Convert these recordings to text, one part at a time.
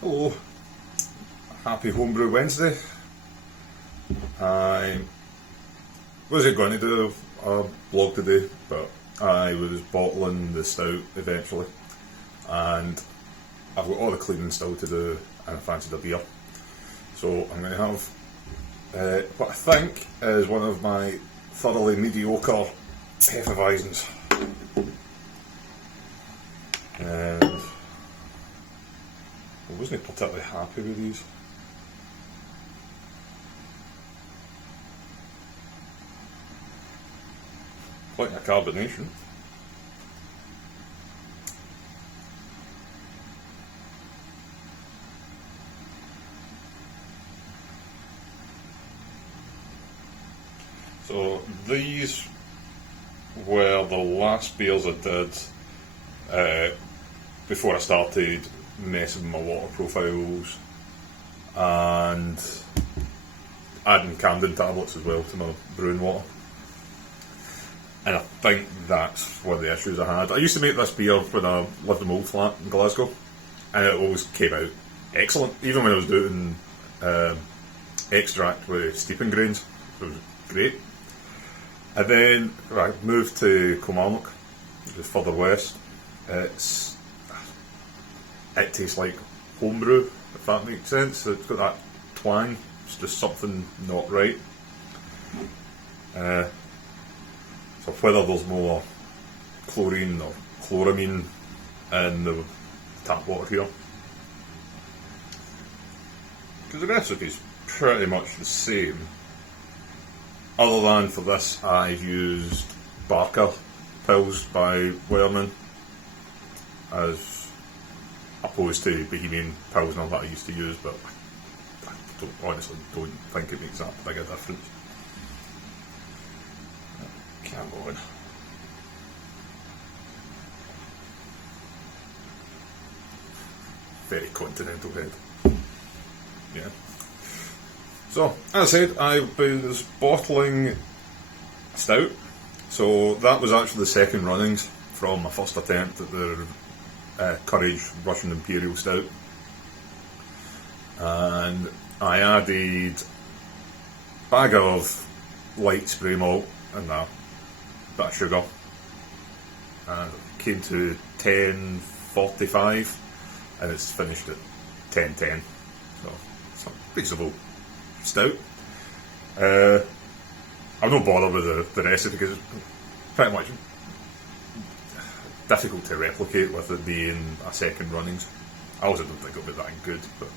Hello, happy Homebrew Wednesday. I wasn't going to do a blog today, but I was bottling the stout eventually, and I've got all the cleaning still to do, and I fancied a beer. So I'm going to have what I think is one of my thoroughly mediocre hefeweizens. And I wasn't particularly happy with these. Plenty of carbonation. So these were the last beers I did before I started messing with my water profiles and adding Camden tablets as well to my brewing water. And I think that's one of the issues I had. I used to make this beer when I lived in my old flat in Glasgow, and it always came out excellent, even when I was doing extract with steeping grains. It was great. And then I moved to Kilmarnock, which is further west. It tastes like homebrew, if that makes sense. It's got that twang. It's just something not right. So whether there's more chlorine or chloramine in the tap water here, because the recipe's pretty much the same, other than for this I've used Barke Pils by Weyermann as opposed to Bohemian Pilsner that I used to use, but I honestly don't think it makes that big a difference. Can't go in. Very continental head. Yeah. So, as I said, I was bottling stout. So that was actually the second runnings from my first attempt at the Courage Russian Imperial Stout. And I added a bag of light spray malt and a bit of sugar, and it came to 10.45 and it's finished at 10.10, so it's a reasonable stout. I'm not bothered with the recipe because it's pretty much difficult to replicate with it being a second runnings. I also don't think it'll be that good, but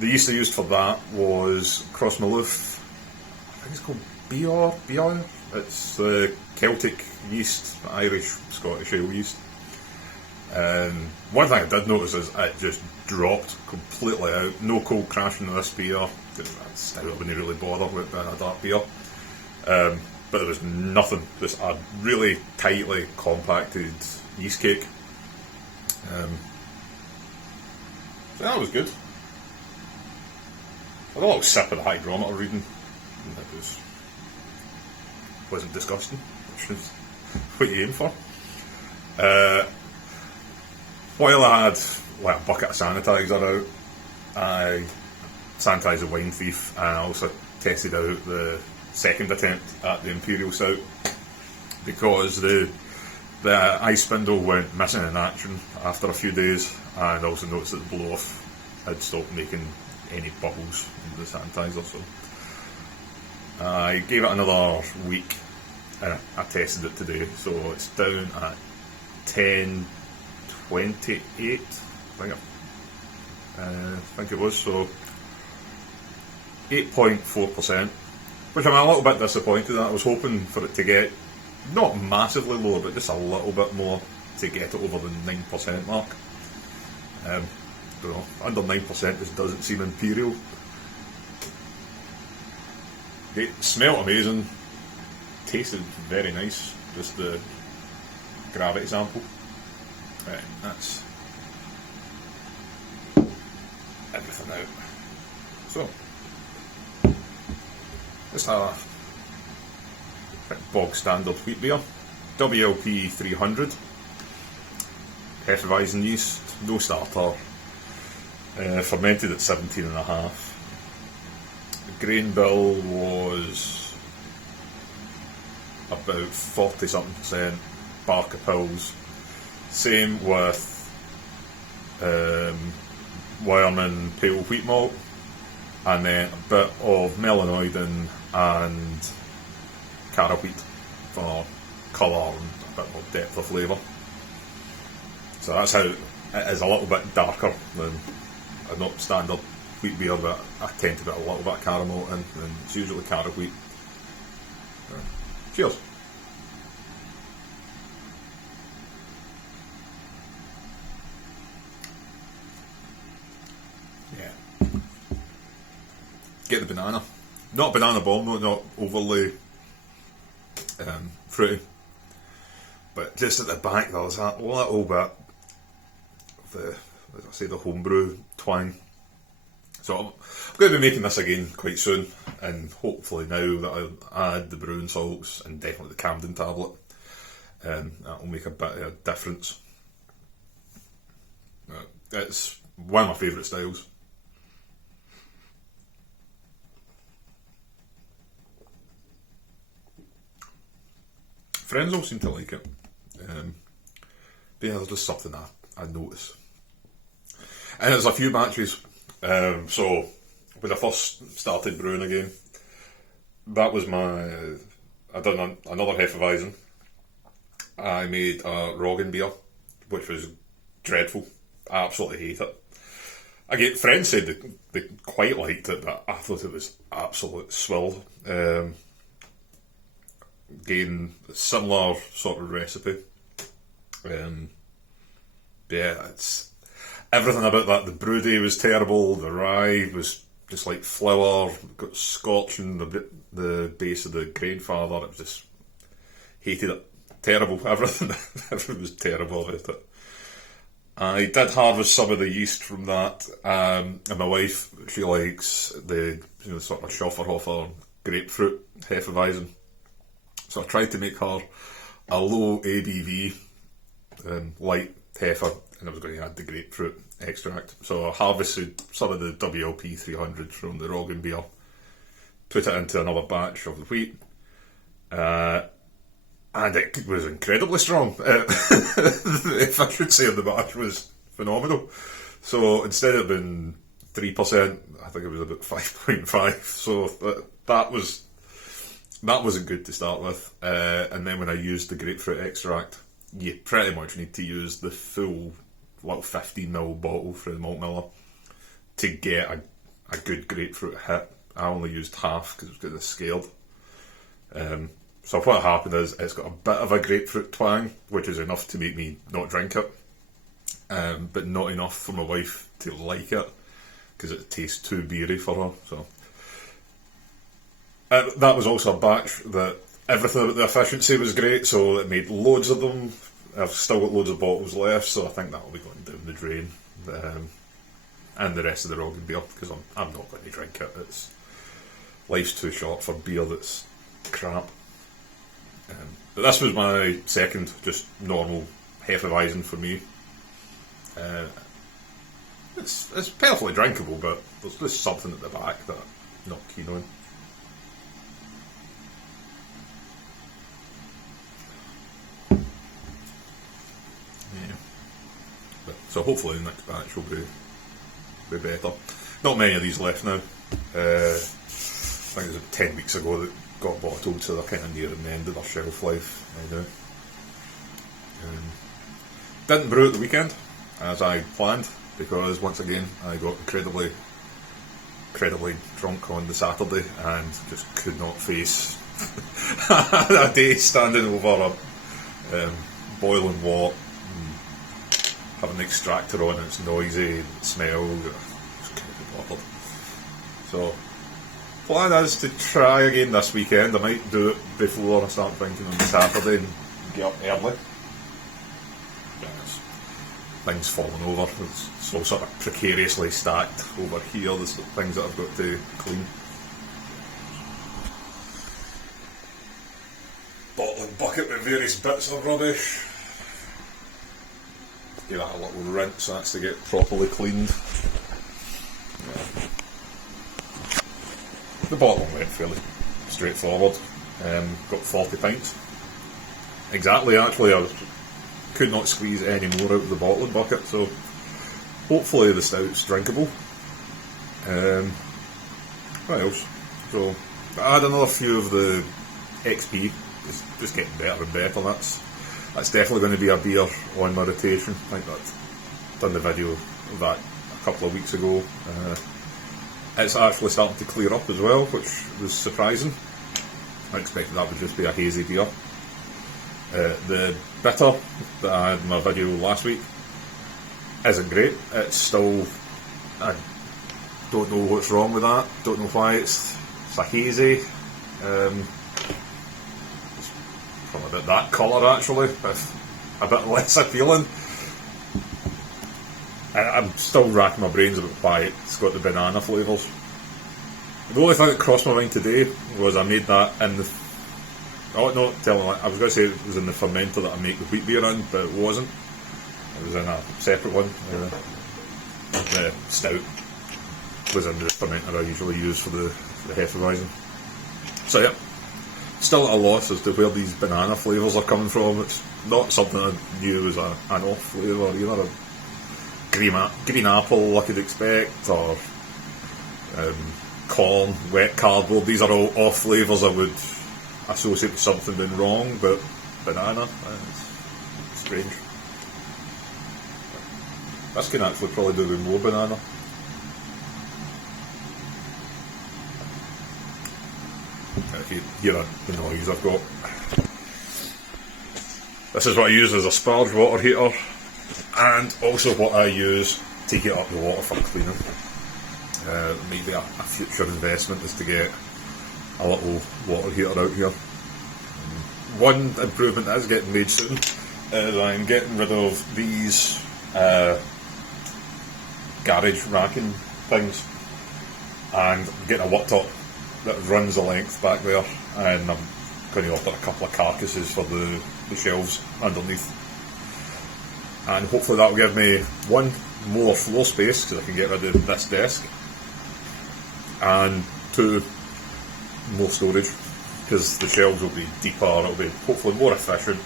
the yeast I used for that was Cross Maloof. I think it's called Bior. It's the Celtic yeast, Irish, Scottish ale yeast. One thing I did notice is it just dropped completely out. No cold crashing in this beer. Still, I wouldn't really bother with a dark beer. But there was nothing. Just a really tightly compacted yeast cake. So that was good. I had a little sip of the hygrometer reading. And it wasn't disgusting, which is what you aim for. While I had like a bucket of sanitizer out, I sanitised the Wine Thief, and I also tested out the second attempt at the Imperial Stout because the ice spindle went missing in action after a few days, and I also noticed that the blow off had stopped making any bubbles in the sanitizer. So I gave it another week and I tested it today, so it's down at 10.28, I think it was, so 8.4%, which I'm a little bit disappointed at. I was hoping for it to get not massively lower, but just a little bit more to get it over the 9% mark. I don't know, under 9% just doesn't seem imperial. It smelled amazing, tasted very nice, just the gravity sample. Right, that's everything out. So, just a bog standard wheat beer, WLP 300, Hefeweizen yeast, no starter, fermented at 17.5. The grain bill was about 40 something percent Barke pills. Same with Weyermann pale wheat malt, and then a bit of Melanoidin and Carawheat for colour and a bit more depth of flavour. So that's how it is a little bit darker than a not standard wheat beer, but I tend to put a little bit of caramel in, and it's usually Carawheat. Cheers. Yeah. Get the banana. Not a banana bomb, not overly fruity. But just at the back there's that little bit of the, as I say, the homebrew twang. So I'm going to be making this again quite soon, and hopefully now that I add the brewing salts and definitely the Camden tablet, that will make a bit of a difference. It's one of my favourite styles. Friends all seem to like it. But yeah, there's just something I notice. And there's a few batches. So when I first started brewing again, that was I done another Hefeweizen. I made a Roggen beer, which was dreadful. I absolutely hate it. Again, friends said they quite liked it, but I thought it was absolute swill. Again, similar sort of recipe. Yeah, it's everything about that. The brew day was terrible. The rye was just like flour, got scorching the base of the grain father. It was just hated it. Terrible. Everything was terrible about it. I did harvest some of the yeast from that, and my wife, she likes the sort of Schofferhofer grapefruit Hefeweizen. So I tried to make her a low ABV light heifer, and I was going to add the grapefruit extract. So I harvested some of the WLP 300 from the Roggen beer, put it into another batch of the wheat, and it was incredibly strong. The efficiency of the batch was phenomenal. So instead of being 3%, I think it was about 5.5. So that wasn't good to start with. And then when I used the grapefruit extract, you pretty much need to use the full 15ml bottle for the malt miller to get a good grapefruit hit. I only used half because it was getting scared. So what happened is it's got a bit of a grapefruit twang, which is enough to make me not drink it, but not enough for my wife to like it because it tastes too beery for her. So that was also a batch that everything about the efficiency was great, so it made loads of them. I've still got loads of bottles left, so I think that will be going down the drain. And the rest of the Roggen beer, because I'm not going to drink it. Life's too short for beer that's crap. But this was my second, just normal Hefeweizen for me. It's perfectly drinkable, but there's just something at the back that I'm not keen on. So hopefully the next batch will be better. Not many of these left now. I think it was 10 weeks ago that got bottled, so they're kind of nearing the end of their shelf life now. Didn't brew at the weekend, as I planned, because once again I got incredibly drunk on the Saturday and just could not face a day standing over a boiling water, having an extractor on, and it's noisy, and it smelled, it's kind of bothered. So, plan is to try again this weekend. I might do it before I start drinking on Saturday and get up early. Yes. Things falling over, it's all sort of precariously stacked over here, there's things that I've got to clean. Bottling bucket with various bits of rubbish. Give that a little rinse, that's to get properly cleaned. the bottling went fairly straightforward. Got 40 pints. Exactly, actually, could not squeeze any more out of the bottling bucket, so hopefully the stout's drinkable. What else? So I had another few of the XP. It's just getting better and better. That's definitely going to be a beer on my rotation. I think I've done the video of that a couple of weeks ago. It's actually starting to clear up as well, which was surprising. I expected that would just be a hazy beer. The bitter that I had in my video last week isn't great. It's still, I don't know what's wrong with that. Don't know why it's a hazy. It's probably about that colour actually, but a bit less appealing. I'm still racking my brains about why it's got the banana flavours. The only thing that crossed my mind today was I made that in the... Oh no, tell me, I was going to say it was in the fermenter that I make the wheat beer in, but it wasn't. It was in a separate one. The stout was in the fermenter I usually use for the Hefeweizen. So yeah, still at a loss as to where these banana flavours are coming from. It's not something I knew was an off flavour either. A green apple I could expect, or corn, wet cardboard. These are all off flavours I would associate with something being wrong, but banana, it's strange. This can actually probably do with more banana. If you hear the noise I've got. This is what I use as a sparge water heater, and also what I use to heat up the water for cleaning. Maybe a future investment is to get a little water heater out here. One improvement that is getting made soon is I'm getting rid of these garage racking things, and getting a worktop that runs the length back there, and I'm going to order a couple of carcasses for the shelves underneath, and hopefully that will give me one, more floor space because I can get rid of this desk, and two, more storage because the shelves will be deeper, it'll be hopefully more efficient.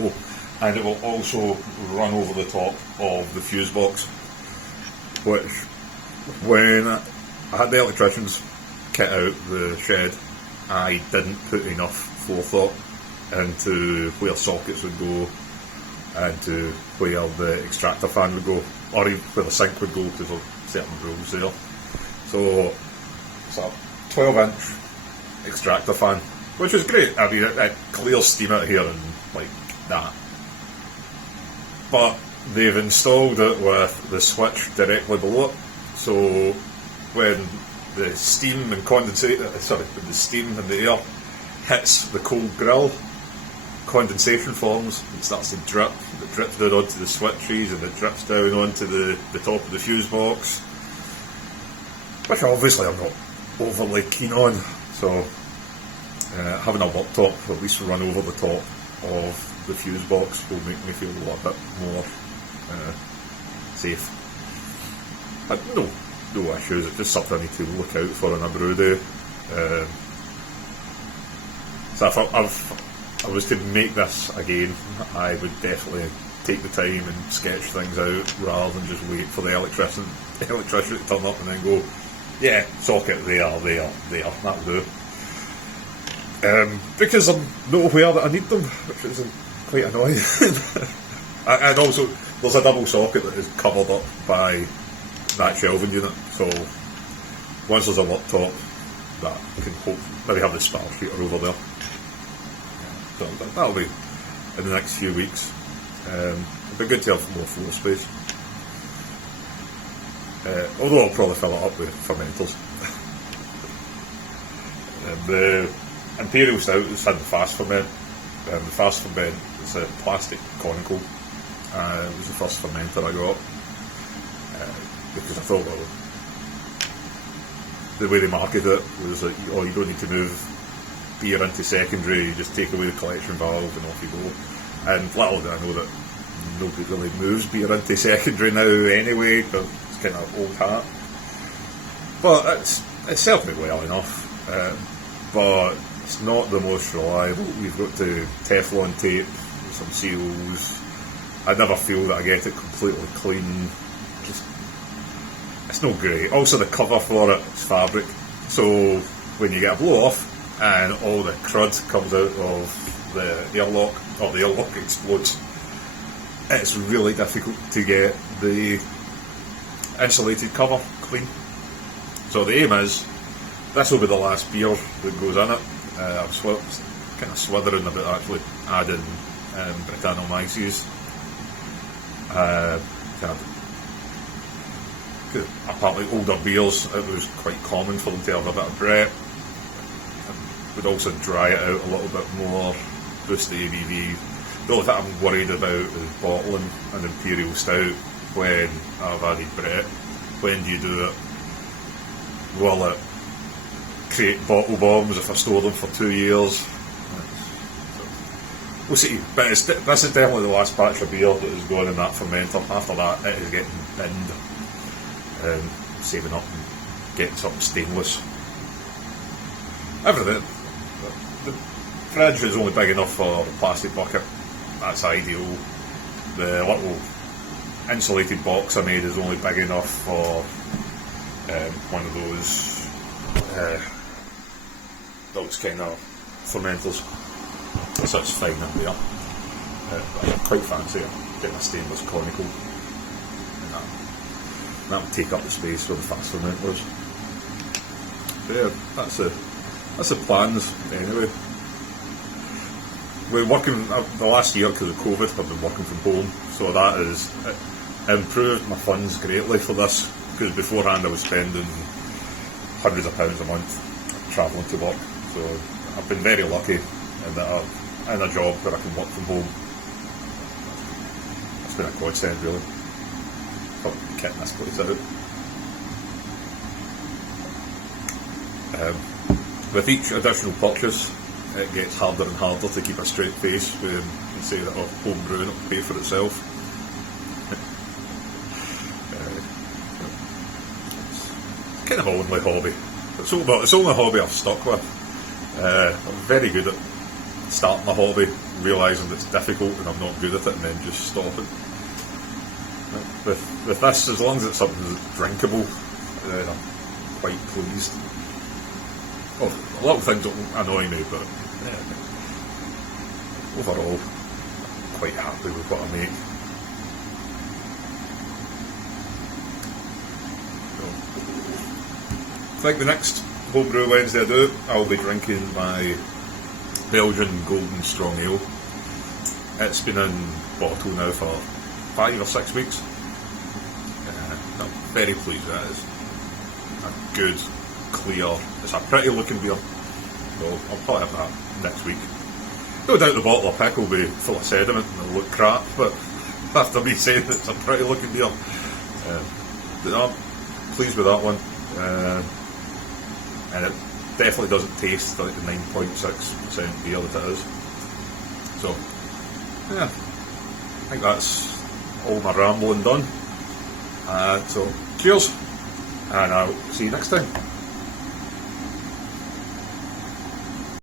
Oh, and it will also run over the top of the fuse box, which when I had the electricians kit out the shed, I didn't put enough forethought into where sockets would go and to where the extractor fan would go, or even where the sink would go, because there are certain rules there. So it's a 12-inch extractor fan, which is great. I mean, it clears steam out here and like that. But they've installed it with the switch directly below it, so when the steam and condensate, when the steam and the air hits the cold grill, condensation forms and starts to drip. It drips down onto the switches and it drips down onto the top of the fuse box, which obviously I'm not overly keen on. So having a worktop at least run over the top of the fuse box will make me feel a little bit more safe. But no issues, it's just something I need to look out for on a brew day. So if I was to make this again, I would definitely take the time and sketch things out rather than just wait for the electrician to turn up and then go, yeah, socket there, that'll do. Because I'm not aware that I need them, which is quite annoying. And also, there's a double socket that is covered up by that shelving unit, so once there's a worktop, that can maybe have the spark heater over there. So that'll be in the next few weeks. It'll be good to have more floor space. Although I'll probably fill it up with fermenters. The Imperial Stout has had the fast ferment. The fast ferment is a plastic conical. It was the first fermenter I got. Because I thought, well, the way they marketed it was like, oh, you don't need to move beer into secondary, you just take away the collection valve and off you go. And little did I know that nobody really moves beer into secondary now anyway, because it's kind of old hat. But it's It served me well enough, but it's not the most reliable. You've got to Teflon tape some seals. I never feel that I get it completely clean. Just, it's not great. Also, the cover for it is fabric, so when you get a blow off and all the crud comes out of the airlock, or the airlock explodes, it's really difficult to get the insulated cover clean. So the aim is, this will be the last beer that goes in it. I'm kind of slithering about actually adding Brettanomyces. Apparently older beers, it was quite common for them to have a bit of Brett. Would also dry it out a little bit more, boost the ABV. The only thing I'm worried about is bottling an Imperial Stout when I've added Brett. When do you do it? Will it create bottle bombs if I store them for 2 years? We'll see. But this is definitely the last batch of beer that is going in that fermenter. After that, it is getting binned, saving up and getting something stainless. Everything. The fridge is only big enough for a plastic bucket. That's ideal. The little insulated box I made is only big enough for one of those kind of fermenters. So it's fine in there. I'm quite fancy getting a stainless conical, and that will take up the space for the fast fermenters. But yeah, that's the plans anyway. We're working the last year because of COVID. I've been working from home, so that has improved my funds greatly for this. Because beforehand I was spending hundreds of pounds a month travelling to work. So I've been very lucky in that I'm in a job where I can work from home. It's been a godsend really. For kitting this place out. With each additional purchase, it gets harder and harder to keep a straight face when you say that home brewing will pay for itself. It's kind of my only hobby. It's the only hobby I've stuck with. I'm very good at starting a hobby, realising it's difficult and I'm not good at it, and then just stopping. With this, as long as it's something that's drinkable, then I'm quite pleased. Oh, a lot of things don't annoy me, but overall, I'm quite happy with what I make. I think the next Homebrew Wednesday I do, I'll be drinking my Belgian Golden Strong Ale. It's been in bottle now for 5 or 6 weeks. I'm very pleased with it. It's a good, clear, it's a pretty looking beer. So I'll probably have that next week. No doubt the bottle I pick will be full of sediment and it'll look crap, but after me saying it's a pretty looking beer, but I'm pleased with that one. And it definitely doesn't taste like the 9.6% beer that it is. So, yeah, I think that's all my rambling done. So, cheers, and I'll see you next time.